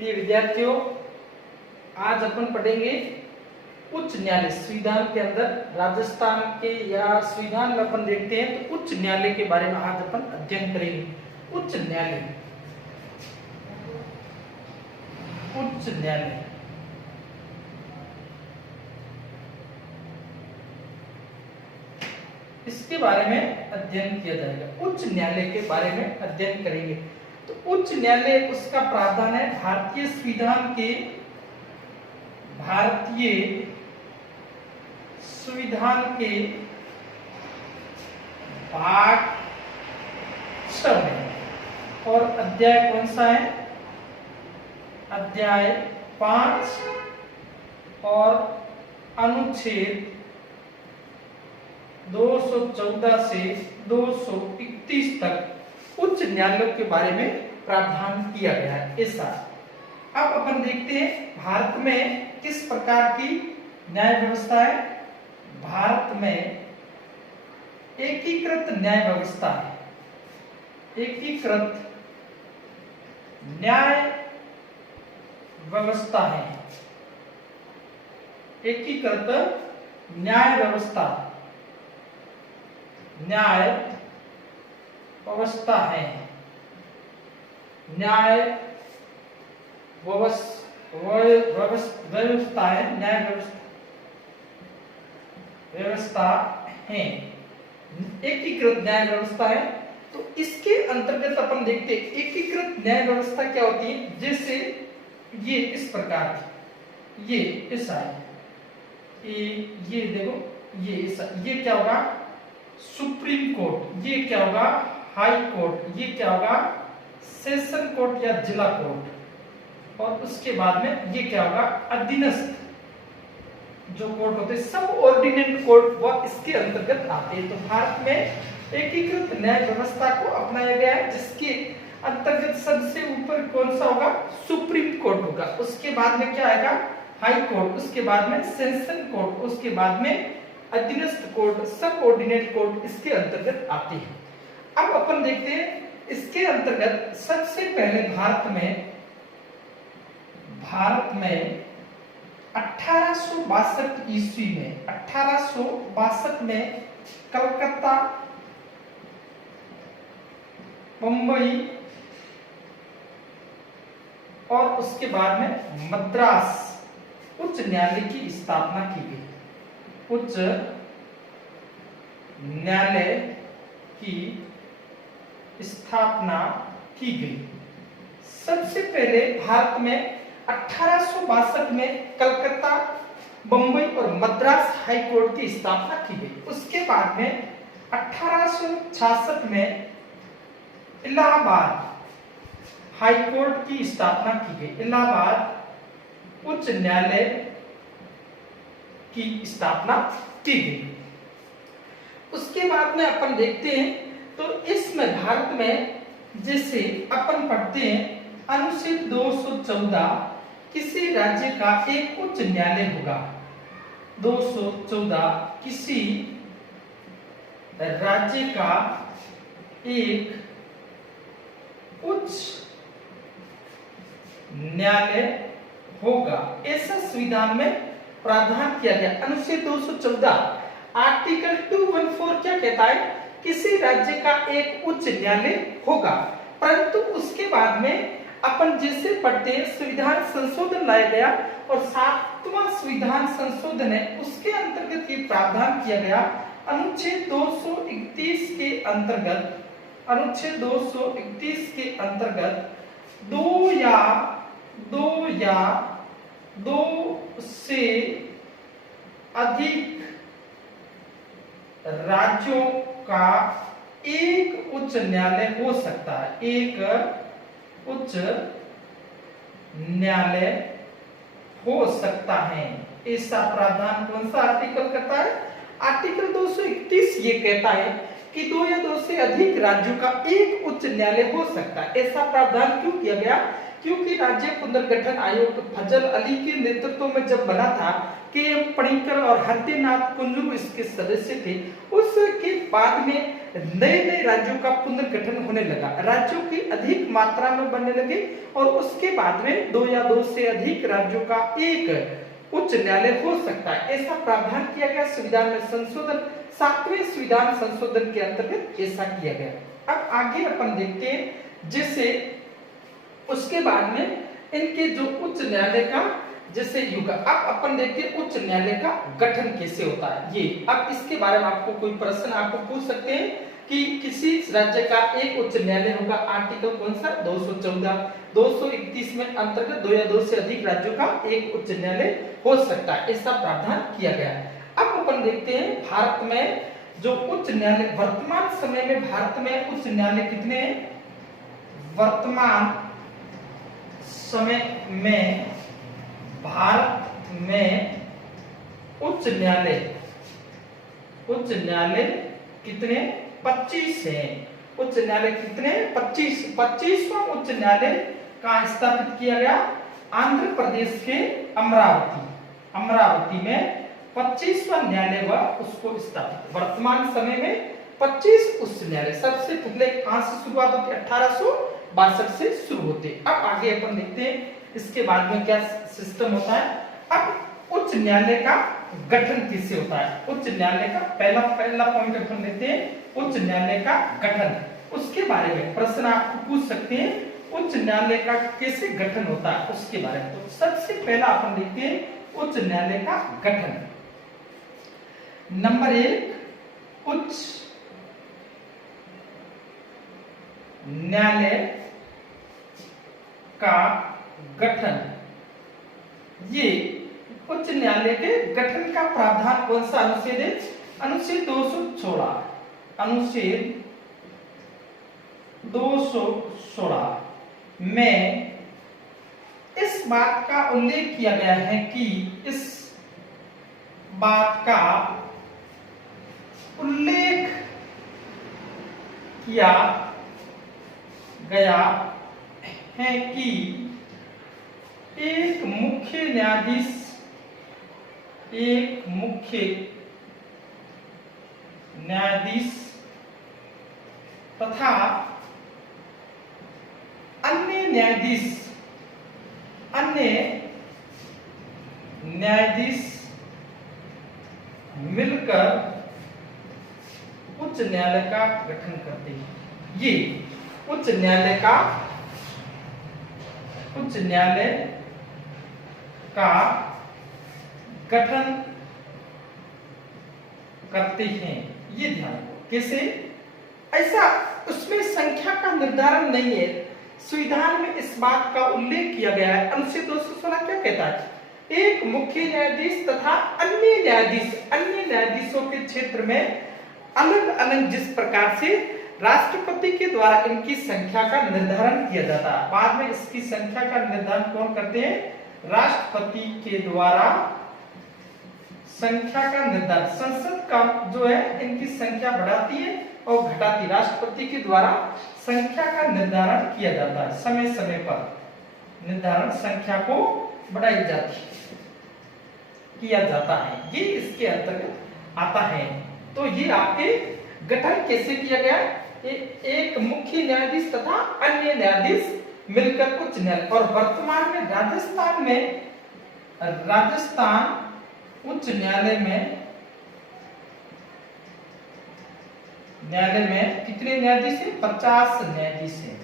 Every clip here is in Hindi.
प्रिय विद्यार्थियों, आज अपन पढ़ेंगे उच्च न्यायालय। संविधान के अंदर राजस्थान के या संविधान में अपन देखते हैं तो उच्च न्यायालय के बारे में आज अपन अध्ययन करेंगे। उच्च न्यायालय, उच्च न्यायालय इसके बारे में अध्ययन किया जाएगा। उच्च न्यायालय के बारे में अध्ययन करेंगे। तो उच्च न्यायालय उसका प्रावधान है भारतीय संविधान के भाग 6 में, और अध्याय कौन सा है? अध्याय 5 और अनुच्छेद 214 से 231 तक उच्च न्यायालयों के बारे में प्रावधान किया गया है। ऐसा अब अपन देखते हैं भारत में किस प्रकार की न्याय व्यवस्था है। भारत में एकीकृत न्याय व्यवस्था है। एकीकृत न्याय व्यवस्था है। एकीकृत न्याय व्यवस्था है। न्याय व्यवस्था है। एकीकृत न्याय व्यवस्था है। तो इसके अंतर्गत अपन देखते हैं एकीकृत न्याय व्यवस्था क्या होती है। जैसे ये इस प्रकार की, ये ऐसा है, ये देखो, ये ऐसा, ये क्या होगा? Supreme court. ये क्या होगा? High court. ये क्या होगा? सेशन कोर्ट या जिला कोर्ट। और उसके बाद में ये क्या होगा? अधीनस्थ जो कोर्ट होते हैं, सब ऑर्डिनेट कोर्ट, वह इसके अंतर्गत आते हैं। तो भारत में एकीकृत न्याय व्यवस्था को अपनाया गया है, जिसके अंतर्गत सबसे ऊपर कौन सा होगा? सुप्रीम कोर्ट होगा। उसके बाद में क्या आएगा? High court. उसके बाद में सेशन कोर्ट। उसके बाद में अधीनस्थ कोर्ट, सब ऑर्डिनेट कोर्ट इसके अंतर्गत आते हैं। अब अपन देखते हैं इसके अंतर्गत सबसे पहले भारत में 1862 ईस्वी में, 1862 में कलकत्ता, मुंबई और उसके बाद में मद्रास उच्च न्यायालय की स्थापना की गई। उच्च न्यायालय की स्थापना की गई। सबसे पहले भारत में 1862 में कलकत्ता, बंबई और मद्रास हाई कोर्ट की स्थापना की गई। उसके बाद में 1866 में इलाहाबाद हाई कोर्ट की स्थापना की गई। इलाहाबाद उच्च न्यायालय की स्थापना की गई। उसके बाद में अपन देखते हैं तो इसमें भारत में जैसे अपन पढ़ते हैं अनुच्छेद 214, किसी राज्य का एक उच्च न्यायालय होगा। 214 किसी राज्य का एक उच्च न्यायालय होगा, ऐसा संविधान में प्रावधान किया गया। अनुच्छेद 214 आर्टिकल 214 क्या कहता है? किसी राज्य का एक उच्च न्यायालय होगा। परंतु उसके बाद में अपन जैसे पढ़ते हैं संविधान संशोधन लाया गया और 7वां संविधान संशोधन है, उसके अंतर्गत ये प्रावधान किया गया। अनुच्छेद 231 के अंतर्गत, अनुच्छेद 231 के अंतर्गत दो से अधिक राज्यों का एक उच्च न्यायालय हो सकता है। एक उच्च न्यायालय हो सकता है। ऐसा प्रावधान कौन सा आर्टिकल करता है? आर्टिकल 231 ये कहता है कि 2 या 2 से अधिक राज्यों का एक उच्च न्यायालय हो सकता है। ऐसा प्रावधान क्यों किया गया? क्योंकि राज्य पुनर्गठन आयोग फजल अली के नेतृत्व में जब बना था, के एम पणिकर और हरदेनाथ कुंजरू इसके सदस्य थे। उसके बाद में नए नए राज्यों का पुनर्गठन होने लगा, राज्यों की अधिक मात्रा में बनने लगे और उसके बाद में 2 या 2 से अधिक राज्यों का एक उच्च न्यायालय हो सकता है, ऐसा प्रावधान किया गया संविधान में संशोधन 7वें संविधान संशोधन के अंतर्गत ऐसा किया गया। अब आगे अपन देखते हैं, जैसे उसके बाद में इनके जो उच्च न्यायालय का जैसे युग, अब अपन देखते हैं उच्च न्यायालय का गठन कैसे होता है ये। अब इसके बारे में आपको कोई प्रश्न आपको पूछ सकते हैं कि किसी राज्य का एक उच्च न्यायालय होगा, आर्टिकल कौन सा 214 231 में अंतर्गत 2 या 2 से अधिक राज्यों का एक उच्च न्यायालय हो सकता है, ऐसा प्रावधान किया गया है। अब अपन देखते हैं भारत में जो उच्च न्यायालय वर्तमान समय में भारत में उच्च न्यायालय कितने हैं? वर्तमान समय में भारत में उच्च न्यायालय कितने? 25 हैं। उच्च न्यायालय कितने? 25। 25वां उच्च न्यायालय का स्थापित किया गया आंध्र प्रदेश के अमरावती में 25वां न्यायालय हुआ उसको स्थापित। वर्तमान समय में 25 उच्च न्यायालय सबसे पहले कहां से शुरुआत होती? 1862 से शुरू होते। अब आगे अपन देखते हैं इसके बाद में क्या सिस्टम होता है। अब उच्च न्यायालय का गठन किससे होता है? उच्च न्यायालय का पहला पॉइंट अपन देखते हैं उच्च न्यायालय का गठन, उसके बारे में प्रश्न आपको पूछ सकते हैं उच्च न्यायालय का कैसे गठन होता है उसके बारे में। तो सबसे पहला अपन देखते हैं उच्च न्यायालय का गठन। नंबर 1 उच्च न्यायालय का गठन। ये उच्च न्यायालय के गठन का प्रावधान कौन सा अनुच्छेद है? अनुच्छेद 216। अनुच्छेद 216 में इस बात का उल्लेख किया गया है कि इस बात का उल्लेख किया गया है कि एक मुख्य न्यायाधीश तथा अन्य न्यायाधीश मिलकर उच्च न्यायालय का गठन करते हैं। ये उच्च न्यायालय का गठन करते हैं। ये ध्यान रखो कैसे ऐसा उसमें संख्या का निर्धारण नहीं है, संविधान में इस बात का उल्लेख किया गया है। अनुच्छेद 216 क्या कहता है? एक मुख्य न्यायाधीश तथा अन्य न्यायाधीशों के क्षेत्र में अलग अलग जिस प्रकार से राष्ट्रपति के द्वारा इनकी संख्या का निर्धारण किया जाता है। बाद में इसकी संख्या का निर्धारण कौन करते हैं? राष्ट्रपति के द्वारा संख्या का निर्धारण संसद का जो है इनकी संख्या बढ़ाती है और घटाती, राष्ट्रपति के द्वारा संख्या का निर्धारण किया जाता है। समय समय पर निर्धारण संख्या को बढ़ाई जाती किया जाता है, ये इसके अंतर्गत आता है। तो ये आपके गठन कैसे किया गया? एक मुख्य न्यायाधीश तथा अन्य न्यायाधीश मिलकर उच्च न्यायालय। और वर्तमान में राजस्थान उच्च न्यायालय में कितने न्यायाधीश हैं? 50 न्यायाधीश हैं।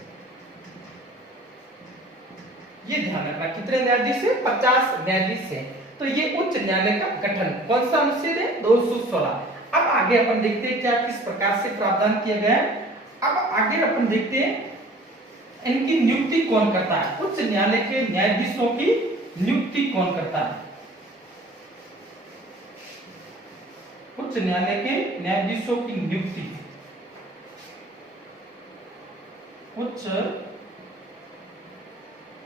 ये ध्यान रखना, कितने न्यायाधीश हैं? 50 न्यायाधीश हैं। तो ये उच्च न्यायालय का गठन कौन सा अनुच्छेद है? 216। अब आगे अपन देखते हैं क्या किस प्रकार से प्रावधान किया गया है। अब आगे अपन देखते हैं इनकी नियुक्ति कौन करता है? उच्च न्यायालय के न्यायाधीशों की नियुक्ति कौन करता है? उच्च न्यायालय के न्यायाधीशों की नियुक्ति उच्च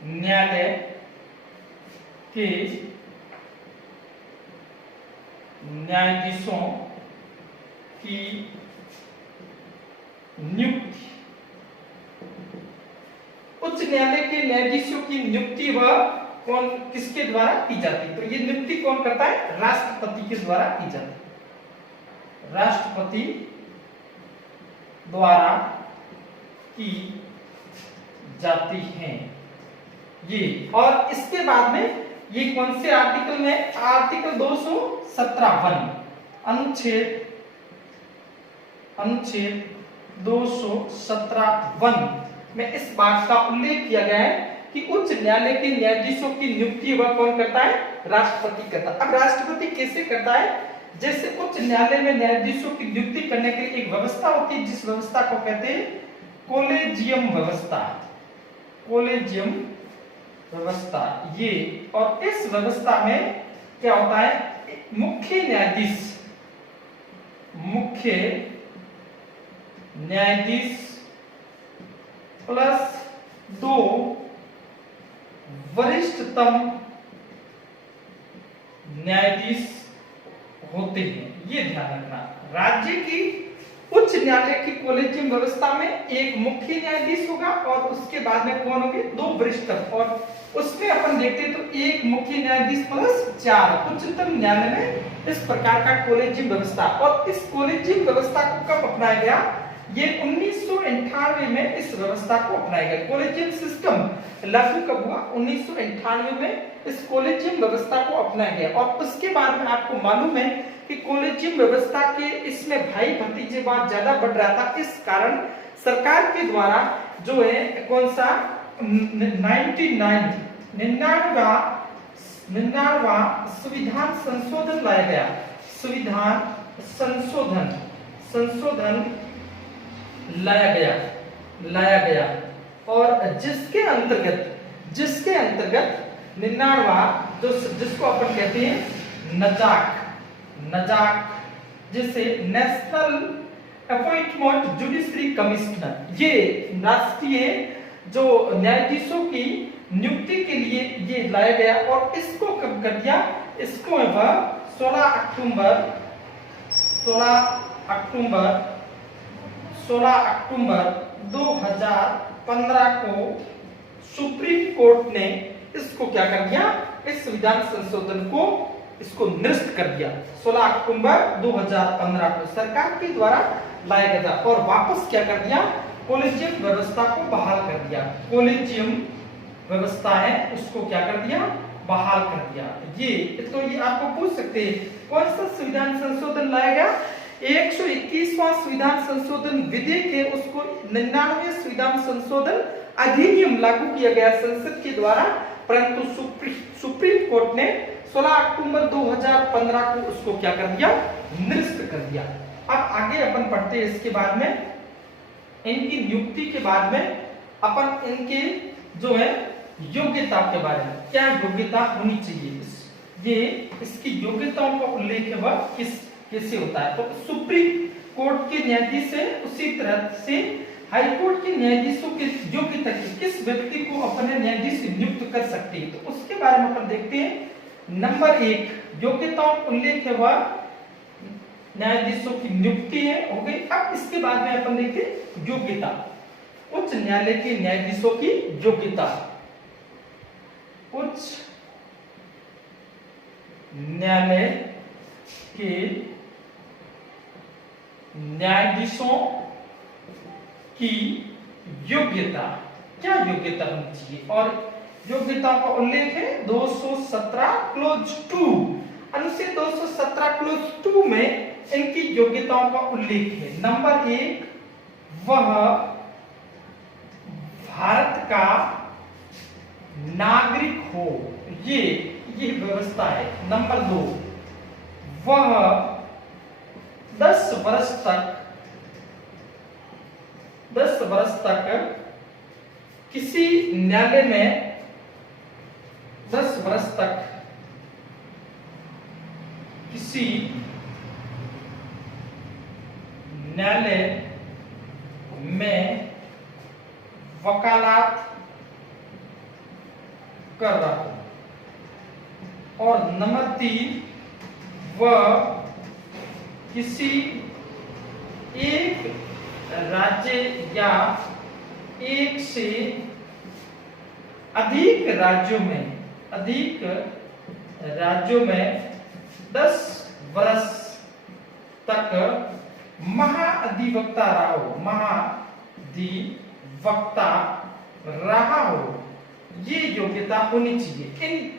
न्यायालय के न्यायाधीशों की नियुक्ति। उच्च न्यायालय के न्यायाधीशों की नियुक्ति वह कौन किसके द्वारा की जाती? तो ये नियुक्ति कौन करता है? राष्ट्रपति के द्वारा की जाती। राष्ट्रपति द्वारा की जाती हैं। ये और इसके बाद में ये कौन से आर्टिकल में, आर्टिकल 217 अनुच्छेद 217 में इस बात का उल्लेख किया गया है कि उच्च न्यायालय के न्यायाधीशों की नियुक्ति वह कौन करता है, राष्ट्रपति करता है। अब राष्ट्रपति कैसे करता है, जैसे उच्च न्यायालय में न्यायाधीशों की नियुक्ति करने के लिए एक व्यवस्था होती है, जिस व्यवस्था को कहते हैं कोलेजियम व्यवस्था, कोलेजियम व्यवस्था। ये और इस व्यवस्था में क्या होता है, मुख्य न्यायाधीश प्लस 2 वरिष्ठतम न्यायाधीश होते हैं। ये ध्यान रखना, राज्य की उच्च न्यायालय की कोलेजियम व्यवस्था में एक मुख्य न्यायाधीश होगा और उसके बाद में कौन होंगे, 2 वरिष्ठतम। और उसमें अपन देखते हैं तो एक मुख्य न्यायाधीश प्लस 4 उच्चतम न्यायालय में इस प्रकार का कोलेजियम व्यवस्था। और इस कोलेजियम व्यवस्था को कब अपनाया गया, ये 1998 में इस व्यवस्था को अपनाया गया। कोलेजियम सिस्टम लागू कब हुआ, 1998 में इस कोलेजियम व्यवस्था को अपनाया गया। और उसके बाद में आपको मालूम है कि कोलेजियम व्यवस्था के इसमें भाई भतीजेवाद ज्यादा बढ़ रहा था, इस कारण सरकार के द्वारा जो है कौन सा 99वां संविधान संशोधन लाया गया, संविधान संशोधन लाया गया और जिसके अंतर्गत 99वां जिसको अपन कहते हैं नजाक जिसे नेशनल अपॉइंटमेंट जुडिशरी कमिश्नर, ये राष्ट्रीय जो न्यायाधीशों की नियुक्ति के लिए ये लाया गया। और इसको कब कर दिया, इसको 16 अक्टूबर 2015 को सुप्रीम कोर्ट ने इसको क्या कर दिया, इस संविधान संशोधन को इसको निरस्त कर दिया। 16 अक्टूबर 2015 को सरकार के द्वारा लाया गया था और वापस क्या कर दिया, कोलेजियम व्यवस्था को बहाल कर दिया। कोलेजियम व्यवस्था है उसको क्या कर दिया, बहाल कर दिया। ये आपको पूछ सकते हैं कौन सा संविधान संशोधन लाया गया, 121वां संविधान संशोधन विधेयक है, उसको 99वें संविधान संशोधन अधिनियम लागू किया गया संसद के द्वारा, परंतु सुप्रीम कोर्ट ने 16 अक्टूबर 2015 को उसको क्या कर दिया, निरस्त कर दिया। अब आगे अपन पढ़ते हैं, इसके बाद में इनकी नियुक्ति के बाद में अपन इनके जो है योग्यता के बारे में, क्या योग्यता होनी चाहिए, ये इसकी योग्यताओं का उल्लेख है वह कैसे होता है। तो सुप्रीम कोर्ट के न्यायाधीश है, उसी तरह से हाई कोर्ट के न्यायाधीशों की योग्यता की, किस व्यक्ति को अपने न्यायाधीश नियुक्त कर सकते हैं, तो उसके बारे में अपन देखते हैं। नंबर 1 योग्यताओं उल्लेख है वह न्यायाधीशों की नियुक्ति है, हो गई। अब इसके बाद में अपन देखते हैं योग्यता, उच्च न्यायालय के न्यायाधीशों की योग्यता। उच्च न्यायालय के न्यायाधीशों की योग्यता, क्या योग्यता होनी चाहिए, और योग्यता का उल्लेख है 217 क्लोज 2, अनुच्छेद 217 क्लोज 2 में इनकी योग्यताओं का उल्लेख है। नंबर 1 वह भारत का नागरिक हो, ये व्यवस्था है। नंबर 2 वह 10 वर्ष तक किसी न्यायालय में 10 वर्ष तक किसी न्यायालय में वकालत कर रहा हो। और नंबर 3 वह किसी एक राज्य या एक से अधिक राज्यों में 10 वर्ष तक महाधिवक्ता रहा हो, महाधिवक्ता रहा हो, ये योग्यता होनी चाहिए।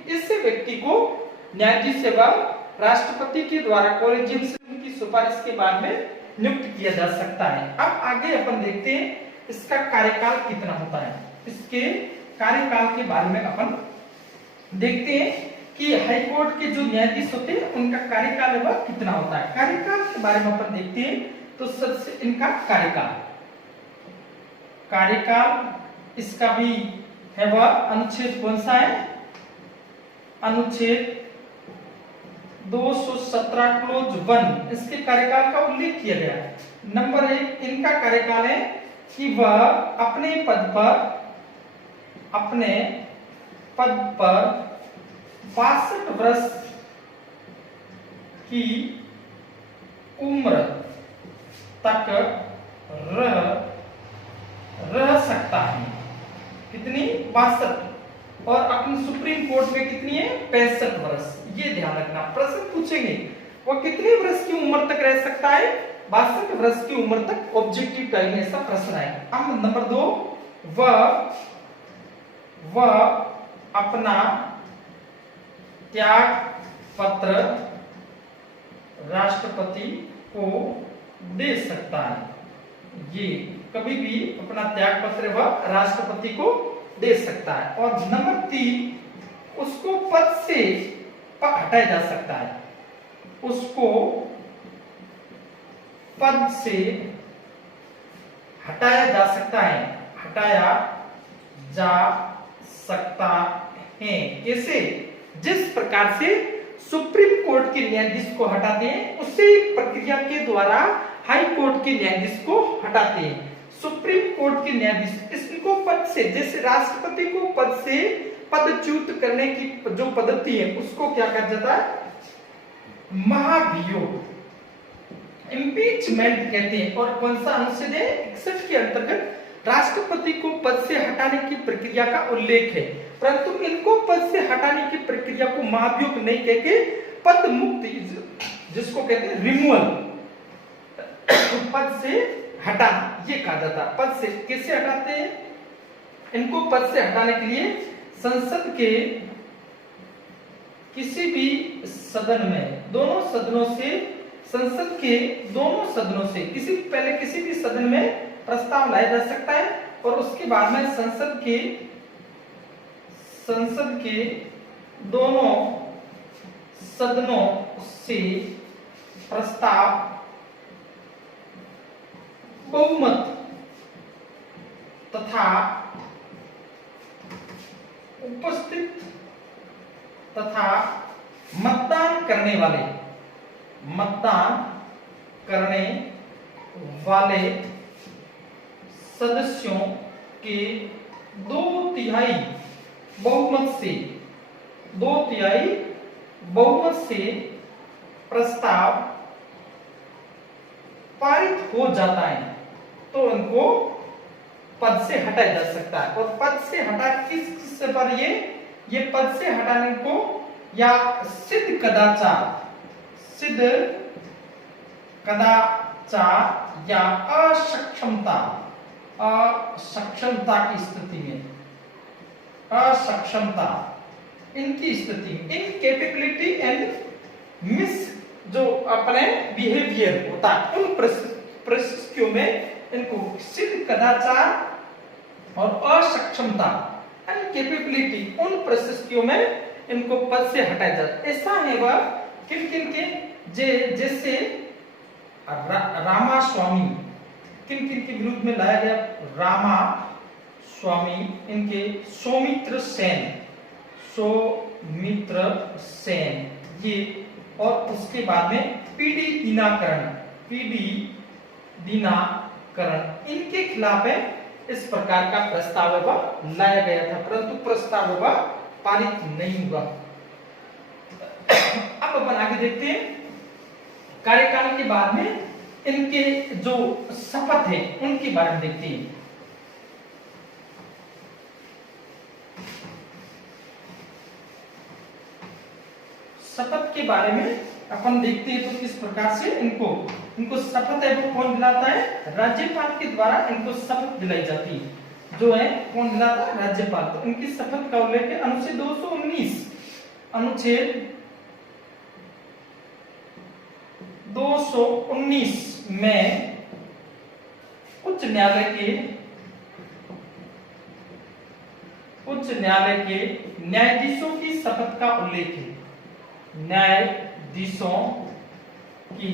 इस व्यक्ति को न्यायाधीश सेवा राष्ट्रपति के द्वारा कॉलेजियम से उनकी सिफारिश के बाद में नियुक्त किया जा सकता है। अब आगे अपन देखते हैं इसका कार्यकाल कितना होता है। इसके कार्यकाल के बारे में अपन देखते हैं कि हाई कोर्ट के जो न्यायाधीश होते हैं उनका कार्यकाल वह कितना होता है। कार्यकाल के बारे में अपन देखते हैं तो सबसे इनका कार्यकाल इसका भी है वह अनुच्छेद कौन सा है, अनुच्छेद 217 क्लोज 1, इसके कार्यकाल का उल्लेख किया गया है। नंबर 1 इनका कार्यकाल है कि वह अपने पद पर 62 वर्ष की उम्र तक रह सकता है। कितनी? 62। और अपनी सुप्रीम कोर्ट में कितनी है? 65 वर्ष। ये ध्यान रखना, प्रश्न पूछेंगे वो कितने वर्ष की उम्र तक रह सकता है? 62 वर्ष की उम्र तक ऑब्जेक्टिव टाइम में ऐसा प्रश्न आएगा। अब नंबर 2 वह अपना त्याग पत्र राष्ट्रपति को दे सकता है। ये कभी भी अपना त्याग पत्र वह राष्ट्रपति को दे सकता है। और नंबर 3 उसको पद से हटाया जा सकता है, उसको पद से हटाया जा सकता है, कैसे? जिस प्रकार से सुप्रीम कोर्ट के न्यायाधीश को हटाते हैं उसी प्रक्रिया के द्वारा हाई कोर्ट के न्यायाधीश को हटाते हैं। सुप्रीम कोर्ट के न्यायाधीश इसको पद से, जैसे राष्ट्रपति को पद से पदच्युत करने की जो पद्धति है उसको क्या कहा जाता है? महाभियोग, इम्पीचमेंट कहते हैं। और कौन सा अनुच्छेद है? 61 के अंतर्गत राष्ट्रपति को पद से हटाने की प्रक्रिया का उल्लेख है, परंतु इनको पद से हटाने की प्रक्रिया को महाभियोग नहीं कहके पद मुक्ति, जिसको कहते हैं रिमूवल, पद से हटाना ये कहा जाता है। पद से कैसे हटाते हैं? इनको पद से हटाने के लिए संसद के किसी भी सदन में, दोनों सदनों से, संसद के दोनों सदनों से किसी भी सदन में प्रस्ताव लाया जा सकता है और उसके बाद में संसद के दोनों सदनों से प्रस्ताव बहुमत तथा उपस्थित तथा मतदान करने वाले सदस्यों के 2/3 बहुमत से प्रस्ताव पारित हो जाता है तो उनको पद से हटाया जा सकता है। और पद से हटा किस पर ये पद से हटाने को या सिद्ध कदाचार या अक्षमता की स्थिति में, इनकी स्थिति, इनकेपेबिलिटी एंड मिस जो अपने बिहेवियर होता है उन परिस्थितियों में इनको सिद्ध कदाचार और अक्षमता, इनकेपेबिलिटी, उन परिस्थितियों में इनको पद से हटाया जाता। ऐसा है वह किन के जैसे रामास्वामी, किन के विरुद्ध में लाया गया? रामास्वामी, इनके सौमित्र सेन ये, और उसके बाद में पीडी दिनाकरण, इनके खिलाफ है इस प्रकार का प्रस्ताव लाया गया था, परंतु प्रस्ताव पारित नहीं हुआ। अब अपन आगे देखते हैं कार्यकाल के बाद में इनके जो शपथ है उनके बारे में देखते हैं। शपथ के बारे में अपन देखते हैं तो किस प्रकार से इनको शपथ है वो कौन दिलाता है, राज्यपाल के द्वारा इनको शपथ दिलाई जाती है, जो है कौन दिलाता है, राज्यपाल। तो इनकी शपथ का उल्लेख है अनुच्छेद 219 में उच्च न्यायालय के न्यायाधीशों की शपथ का उल्लेख है। न्यायाधीशों की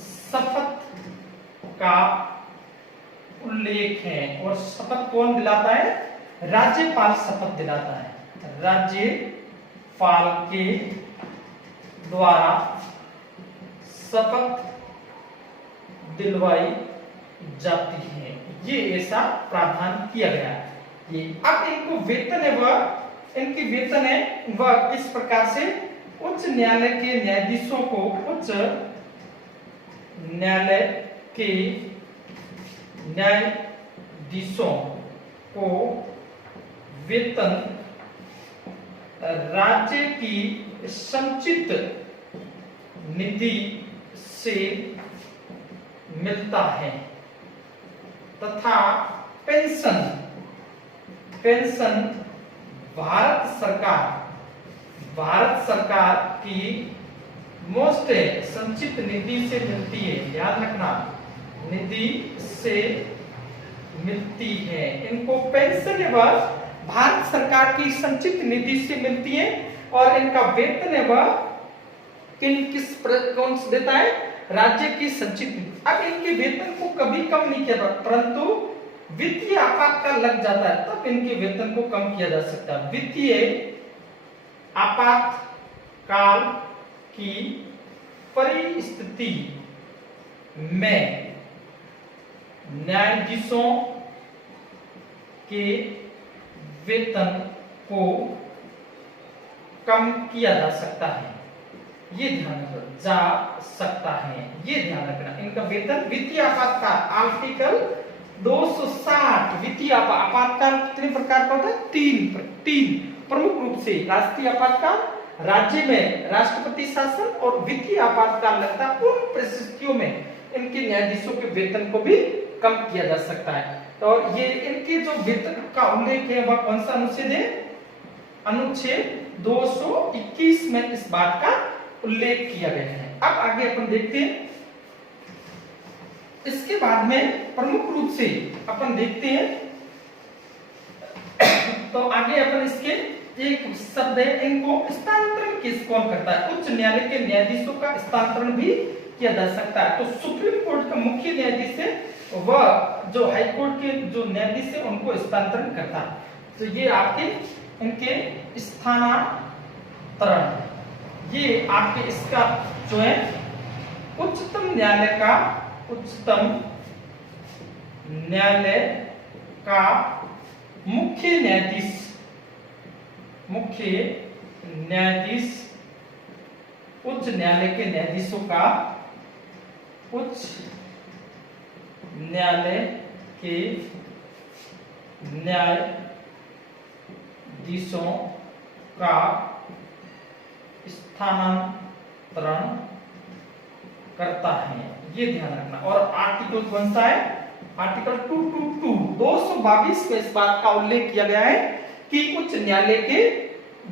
शपथ का उल्लेख है और शपथ कौन दिलाता है, राज्यपाल शपथ दिलाता है। राज्यपाल के द्वारा शपथ दिलवाई जाती है, ये ऐसा प्रावधान किया गया है। ये अब इनको वेतन है वह इनकी वेतन है वह इस प्रकार से उच्च न्यायालय के न्यायाधीशों को उच्च न्यायालय के न्यायाधीशों को वेतन राज्य की संचित निधि से मिलता है तथा पेंशन भारत सरकार की मोस्ट संचित निधि से मिलती है। ध्यान रखना, निधि से मिलती है। इनको पेंशन वह भारत सरकार की संचित निधि से मिलती है और इनका वेतन है वह कौन से देता है, राज्य की संचित निधि। अब इनके वेतन को कभी कम नहीं किया, परंतु वित्तीय आपातकाल लग जाता है तब इनके वेतन को कम किया जा सकता है। वित्तीय आपातकाल की परिस्थिति में न्यायाधीशों के वेतन को कम किया जा सकता है, ये ध्यान जा सकता है, ये ध्यान रखना। इनका वेतन वित्तीय आपातकाल आर्टिकल 260 वित्तीय आपातकाल कितने प्रकार का होता है, तीन प्रमुख रूप से। राष्ट्रीय आपातकाल, राज्य में राष्ट्रपति शासन और वित्तीय आपातकाल लगता है। उन परिस्थितियों में इनके न्यायाधीशों के वेतन को भी कम किया जा सकता है। तो ये इनके जो वेतन का उल्लेख है वह कौन सा अनुच्छेद है, अनुच्छेद 221 में इस बात का उल्लेख किया गया है। अब आगे अपन देखते हैं, इसके बाद में प्रमुख रूप से अपन देखते हैं तो आगे अपन इसके एक शब्द है, इनको स्थानांतरण किस कौन करता है, उच्च न्यायालय के न्यायाधीशों का स्थानांतरण भी किया जा सकता है। तो सुप्रीम कोर्ट का मुख्य न्यायाधीश है वह जो हाई कोर्ट के जो न्यायाधीश है उनको स्थानांतरण करता है। तो ये आपके इनके स्थानांतरण, ये आपके इसका जो है उच्चतम न्यायालय का मुख्य न्यायाधीश उच्च न्यायालय के न्यायाधीशों का उच्च न्यायालय के न्यायाधीशों का स्थानांतरण करता है, ये ध्यान रखना। और आर्टिकल कौन सा है, आर्टिकल 222 में इस बात का उल्लेख किया गया है कि उच्च न्यायालय के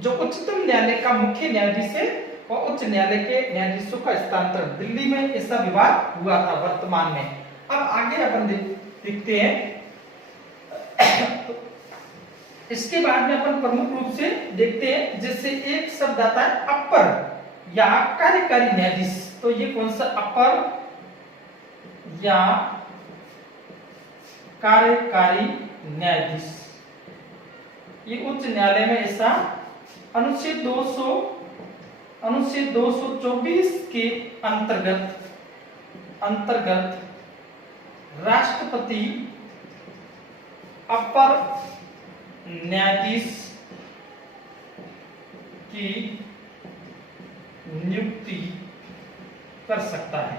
जो उच्चतम न्यायालय का मुख्य न्यायाधीश है और उच्च न्यायालय के न्यायाधीशों का स्थानांतरण, दिल्ली में ऐसा विवाद हुआ था वर्तमान में। अब आगे अपन देखते हैं इसके बाद में अपन प्रमुख रूप से देखते हैं, जैसे एक शब्द आता है अपर या कार्यकारी न्यायाधीश। तो ये कौन सा अपर या कार्यकारी न्यायाधीश, ये उच्च न्यायालय में ऐसा अनुच्छेद 224 के अंतर्गत राष्ट्रपति अपर न्यायाधीश की नियुक्ति कर सकता है।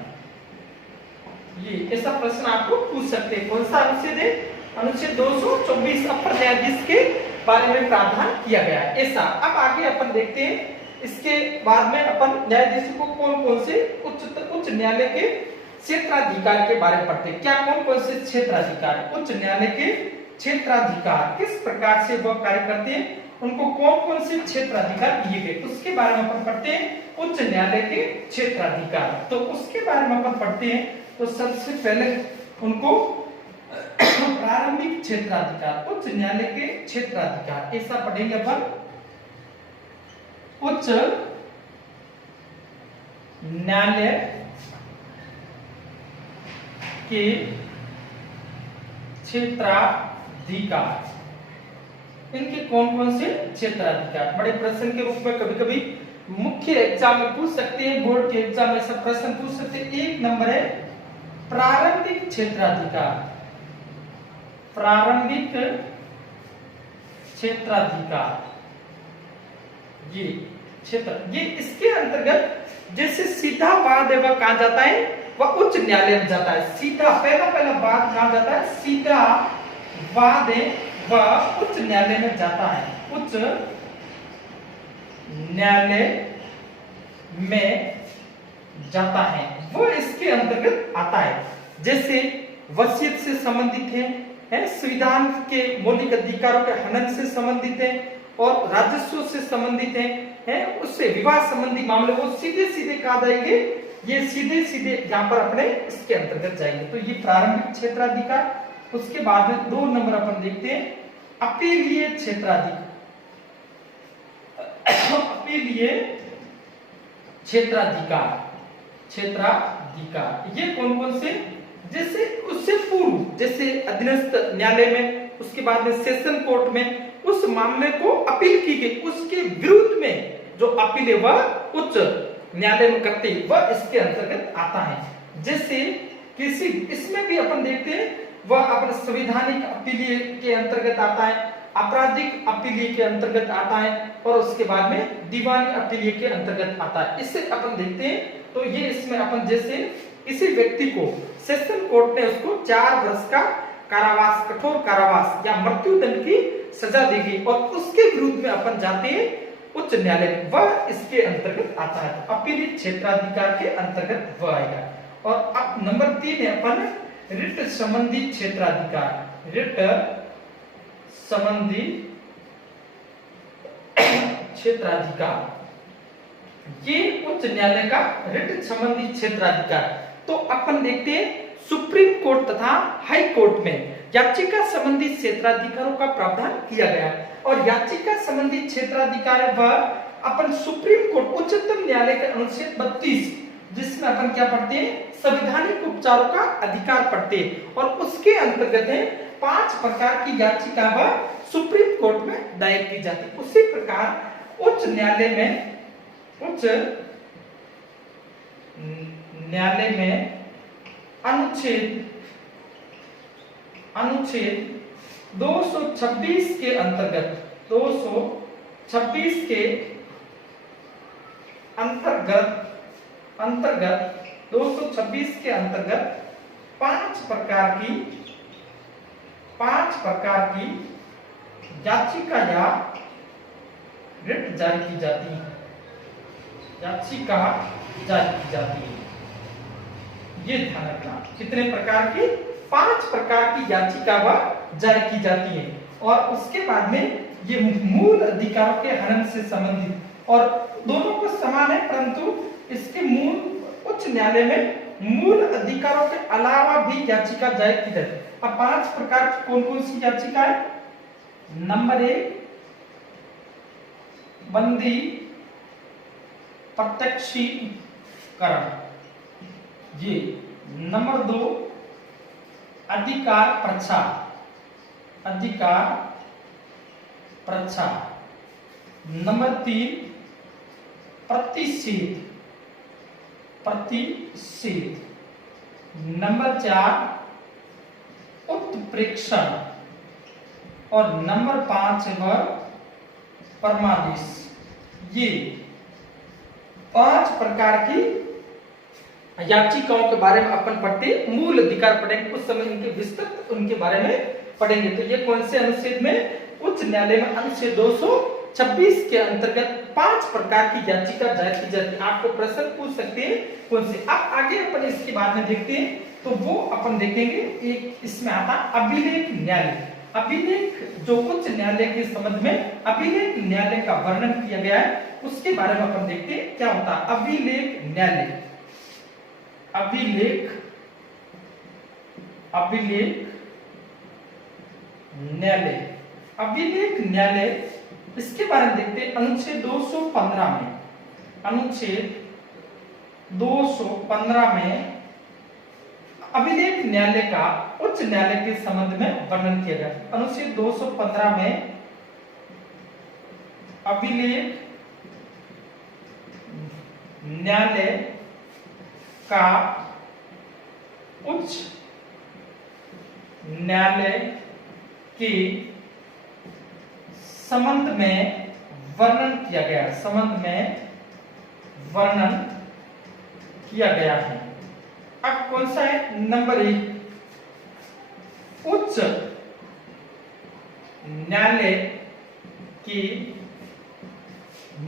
ये ऐसा प्रश्न आपको पूछ सकते हैं, कौन सा अनुच्छेद है, अनुच्छेद 224 अपर न्यायाधीश के बारे में प्रावधान किया गया है ऐसा। अब आगे अपन देखते हैं इसके बाद में अपन न्यायाधीशों को कौन कौन से उच्च न्यायालय के क्षेत्राधिकार के बारे में पढ़ते हैं। क्या कौन कौन से क्षेत्राधिकार, उच्च न्यायालय के क्षेत्राधिकार किस प्रकार से वह कार्य करते हैं, उनको कौन कौन से क्षेत्राधिकार दिए गए, उसके बारे में अपन पढ़ते हैं। उच्च न्यायालय के क्षेत्राधिकार, तो उसके बारे में अपन पढ़ते हैं। तो सबसे पहले उनको प्रारंभिक क्षेत्राधिकार, उच्च न्यायालय के क्षेत्राधिकार ऐसा पढ़ेंगे अपन। उच्च न्यायालय के क्षेत्राधिकार, इनके कौन कौन से क्षेत्राधिकार बड़े प्रश्न के रूप में कभी कभी मुख्य एग्जाम में पूछ सकते हैं, बोर्ड के एग्जाम में सब प्रश्न पूछ सकते हैं। एक नंबर है प्रारंभिक क्षेत्राधिकार, प्रारंभिक क्षेत्राधिकार, ये क्षेत्र, ये इसके अंतर्गत जैसे सीधा वाद है वह कहां जाता है, वह उच्च न्यायालय में जाता है। सीधा पहला वाद कहां जाता है, सीधा वाद है वह उच्च न्यायालय में जाता है, उच्च न्यायालय में जाता है, वो इसके अंतर्गत आता है। जैसे वसीयत से संबंधित है, संविधान के मौलिक अधिकारों के हनन से संबंधित है और राजस्व से संबंधित है, उससे विवाह संबंधी मामले वो सीधे सीधे कहा जाएंगे, ये सीधे सीधे यहाँ पर अपने इसके अंतर्गत जाएंगे। तो ये प्रारंभिक क्षेत्राधिकार। उसके बाद में 2 नंबर अपन देखते हैं अपीलीय क्षेत्राधिकार, अपीलीय क्षेत्राधिकार, क्षेत्राधिकार ये कौन कौन से, जैसे उससे पूर्व जैसे अधीनस्थ न्यायालय में, उसके बाद में सेशन कोर्ट में उस मामले को अपील की गई, उसके विरुद्ध में जो अपील है वह उच्च न्यायालय में करते हैं, वह इसके अंतर्गत आता है। जैसे किसी इसमें भी अपन देखते हैं वह अपने संवैधानिक अपीलीय के अंतर्गत आता है, आपराधिक अपीलीय के अंतर्गत आता है और उसके बाद में दीवानी अपीलीय के अंतर्गत आता है। इससे अपन देखते हैं तो ये इसमें अपन जैसे किसी व्यक्ति को सेशन कोर्ट ने उसको 4 वर्ष का कारावास, कठोर कारावास या मृत्युदंड की सजा दी गई और उसके विरुद्ध में अपन जाते हैं उच्च न्यायालय में, वह इसके अंतर्गत आता है। तो अपीलीय क्षेत्राधिकार के अंतर्गत वह आएगा। और अब नंबर 3 है अपन रिट संबंधी क्षेत्राधिकार, रिट संबंधी क्षेत्राधिकार, ये उच्च न्यायालय का रिट संबंधी क्षेत्राधिकार। तो अपन देखते हैं सुप्रीम कोर्ट तथा हाई कोर्ट में याचिका संबंधी क्षेत्राधिकारों का प्रावधान किया गया और याचिका संबंधी क्षेत्राधिकार वह अपन सुप्रीम कोर्ट उच्चतम न्यायालय के अनुच्छेद 32 जिसमें अपन क्या पढ़ते हैं, संवैधानिक उपचारों का अधिकार पढ़ते हैं और उसके अंतर्गत है 5 प्रकार की याचिका वह सुप्रीम कोर्ट में दायर की जाती है। उसी प्रकार उच्च न्यायालय में अनुच्छेद 226 के अंतर्गत 226 के अंतर्गत 5 प्रकार की याचिका या रिट जारी की जाती है, याचिका जारी की जाती है। ये ध्यान रखना, कितने प्रकार की, 5 प्रकार की याचिका वह जारी की जाती है और उसके बाद में ये मूल अधिकारों के हनन से संबंधित और दोनों को समान है, परंतु इसके मूल उच्च न्यायालय में मूल अधिकारों के अलावा भी याचिका जारी की जाती है। अब 5 प्रकार की कौन कौन सी याचिका है, नंबर 1 बंदी प्रत्यक्षीकरण, ये नंबर 2 अधिकार प्रच्छा, नंबर 3 प्रतिषेध, नंबर 4 उत्प्रेक्षण और नंबर 5 है वह परमादेश। ये 5 प्रकार की याचिकाओं के बारे में अपन पढ़ते, मूल अधिकार पढ़ेंगे, उस समय इनके विस्तृत उनके बारे में पढ़ेंगे। तो ये कौन से अनुच्छेद में, उच्च न्यायालय में अनुच्छेद 226 26 के अंतर्गत 5 प्रकार की याचिका दायर की जाती है। आपको प्रश्न पूछ सकते हैं कौन से। अब आगे अपन इसके बाद में देखते हैं, तो वो अपन देखेंगे। एक इसमें आता अभिलेख न्यायालय। अभिलेख जो उच्च न्यायालय के संबंध में अभिलेख न्यायालय का वर्णन किया गया है, उसके बारे में अपन देखते हैं क्या होता है अभिलेख न्यायालय। अभिलेख न्यायालय, अभिलेख न्यायालय, इसके बारे में देखते हैं अनुच्छेद 215 में। अनुच्छेद 215 में अभिलेख न्यायालय का उच्च न्यायालय के संबंध में वर्णन किया गया। अनुच्छेद 215 में अभिलेख न्यायालय का उच्च न्यायालय के संबंध में वर्णन किया गया, संबंध में वर्णन किया गया है। अब कौन सा है नंबर 1, उच्च न्यायालय के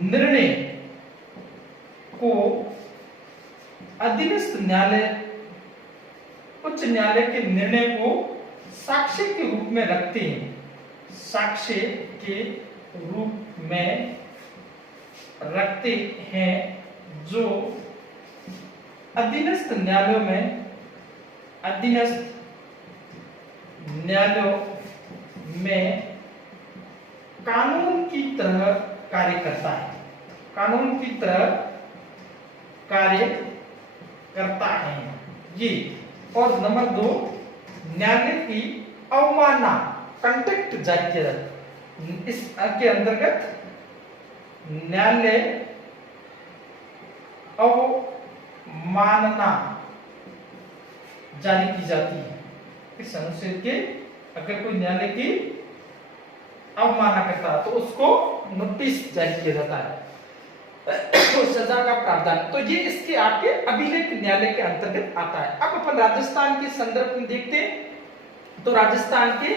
निर्णय को अधीनस्थ न्यायालय, उच्च न्यायालय के निर्णय को साक्ष्य के रूप में रखते हैं, साक्ष्य के रूप में रखते हैं, जो अधीनस्थ न्यायालयों में, अधीनस्थ न्यायालयों में कानून की तरह कार्य करता है, कानून की तरह कार्य करता है ये। और नंबर 2, न्यायालय की अवमानना, कंटेक्ट जारी किया जाता है। इसके अंतर्गत न्यायालय अवमानना जारी की जाती है। इस अनुच्छेद के अगर कोई न्यायालय की अवमानना करता है तो उसको नोटिस जारी किया जाता है, तो सजा का प्रावधान। तो ये इसके आपके अभिलेख न्यायालय के अंतर्गत आता है। अब अपन राजस्थान के संदर्भ में देखते हैं, तो राजस्थान के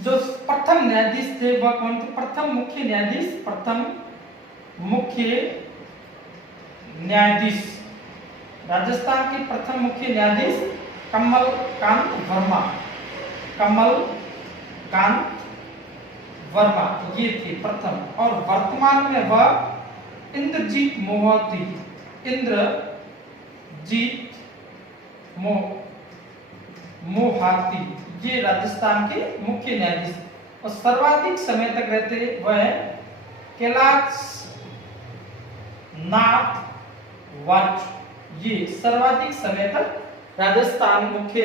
जो प्रथम न्यायाधीश थे वह कौन थे? प्रथम मुख्य न्यायाधीश, प्रथम मुख्य न्यायाधीश, राजस्थान के प्रथम मुख्य न्यायाधीश कमलकांत वर्मा, कमलकांत वर्मा ये थे प्रथम। और वर्तमान में वह इंद्रजीत मोहती, इंद्रजीत मोहाती, ये राजस्थान के मुख्य न्यायाधीश। और सर्वाधिक समय तक रहते वह कैलाश नाथ वाच, ये सर्वाधिक समय तक राजस्थान मुख्य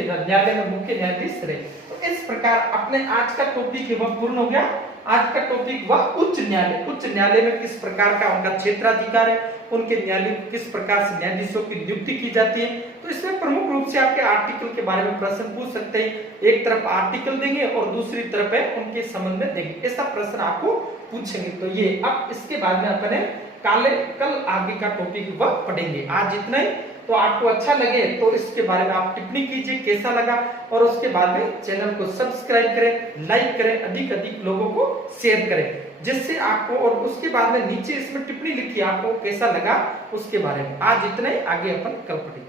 न्यायालय में मुख्य न्यायाधीश रहे। तो इस प्रकार अपने आज का टॉपिक है वह पूर्ण हो गया। आज का टॉपिक वह उच्च न्यायालय, उच्च न्यायालय में किस प्रकार का उनका क्षेत्राधिकार है, उनके न्यायालय को किस प्रकार से न्यायाधीशों की नियुक्ति की जाती है। तो इसमें प्रमुख रूप से आपके आर्टिकल के बारे में प्रश्न पूछ सकते हैं। एक तरफ आर्टिकल देंगे और दूसरी तरफ है उनके संबंध में देंगे, ऐसा प्रश्न आपको पूछेंगे। तो ये अब इसके बाद में अपने कल आगे का टॉपिक वह पढ़ेंगे। आज इतना ही। तो आपको अच्छा लगे तो इसके बारे में आप टिप्पणी कीजिए कैसा लगा, और उसके बाद में चैनल को सब्सक्राइब करें, लाइक करें, अधिक लोगों को शेयर करें, जिससे आपको, और उसके बाद में नीचे इसमें टिप्पणी लिखिए आपको कैसा लगा उसके बारे में। आज इतना ही, आगे अपन कल पढ़ेंगे।